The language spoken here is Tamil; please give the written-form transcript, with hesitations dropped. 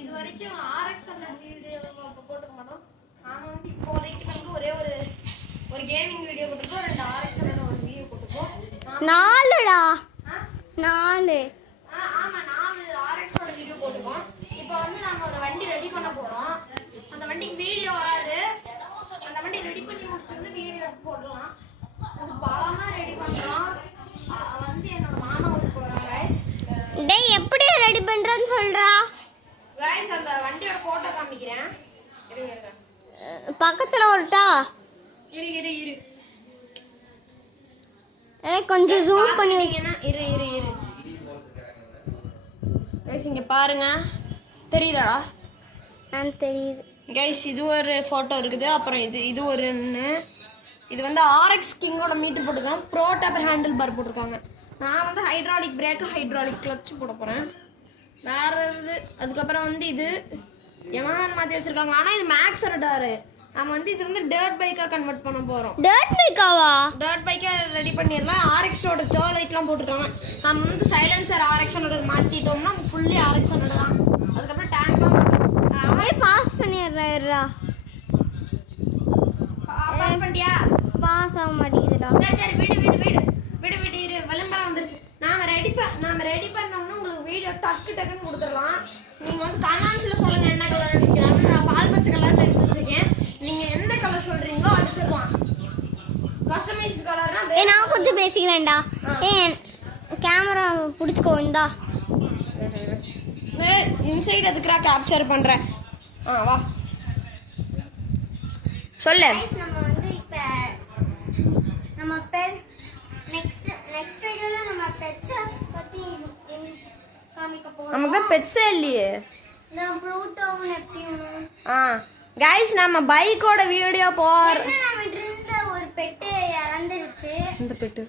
இது வரைக்கும் RX வீடியோ போட்டுக்க மாட்டோம். நாம வந்து இப்போதைக்கு வந்து ஒரே ஒரு கேமிங் வீடியோ போட்டுருக்கோம், 2 RX ஒரு வீடியோ போட்டுருக்கோம். 4டா 4. ஆமா 4 RX வீடியோ போட்டுருக்கோம். இப்போ வந்து நாம ஒரு வண்டி ரெடி பண்ண போறோம். அந்த வண்டிக்கு வீடியோ வராது. அந்த வண்டி ரெடி பண்ணி முடிச்சோம்னா வீடியோ எடுத்து போடலாம். அது பலமா ரெடி பண்றோம். வந்து என்னோட மாமா ஊருக்கு போறாங்க गाइस. டேய் எப்படி ரெடி பண்றேன்னு சொல்றா गाइस. அந்த வண்டியோட போட்டோ காமிக்கிறேன். இருங்க. பக்கத்துல வரட்டா? இரு. கொஞ்சம் ஜூம் பண்ணி இரு. गाइस இங்க பாருங்க. தெரியுதாடா? தெரியுது. गाइस இது ஒரு போட்டோ இருக்குது. அப்புறம் இது ஒன்னு. இது வந்து RX கிங்கோட மீட்டர் போட்டுருக்காங்க. ப்ரோ டாப்பர் ஹேண்டில் பார் போட்டிருக்காங்க. நான் வந்து ஹைட்ராலிக் பிரேக், ஹைட்ராலிக் கிளட்ச் போட போறேன். வேற இது அதுக்கப்புறம் வந்து இது யமஹான்னு மாற்றி வச்சிருக்காங்க. ஆனால் இது மேக்ஸ் ரடாரு. நம்ம வந்து இது வந்து டர்ட் பைக்காக கன்வெர்ட் பண்ண போகிறோம். டர்ட் பைக்காவா? டர்ட் பைக்கை ரெடி பண்ணிடலாம். RX-ஓட டோ லைட்லாம் போட்டிருக்காங்க. நம்ம வந்து சைலன்சர் RX-ஓட மாற்றிட்டோம்னா ஃபுல்லி RX-ஓட தான். அதுக்கப்புறம் டேங்க்லாம் பாஸ் பண்ணிடுறா. பாஸ் பண்ணிட்டியா? பாஸ் ஆக மாட்டேங்குதுடா. சரி வீடு இரு. விளம்பரம் வந்துருச்சு. நாம ரெடி பண்ணோம்னா உங்களுக்கு வீடியோ டக்குன்னு கொடுத்துடலாம். நீங்க வந்து கமெண்ட்ஸ்ல சொல்லுங்க என்ன கலர் அடிக்கலாம். நான் பால் பச்சை கலர்ல எடுத்து வச்சிருக்கேன். நீங்க எந்த கலர் சொல்றீங்களோ அடிச்சிடலாம். கஸ்டமைஸ்டு கலர்னா நான் கொஞ்சம் பேசிக்கிறேன்டா. கேமரா பிடிச்சிக்கோ. இந்தா இன்சைட் எதுக்குறா கேப்சர் பண்றேன். வா சொல்லு. நம்ம வந்து இப்ப நம்ம நெக்ஸ்ட் வீடியோல நம்ம பெட்ஸ் பத்தி காமிக்க போறோம். நமக்கு பெட்ஸே இல்லையே. நான் ப்ளூட்டோ நெப்டியூன். गाइस நம்ம பைக்கோட வீடியோ நம்ம இருந்த ஒரு பெட் இறந்துருச்சு. இந்த பெட்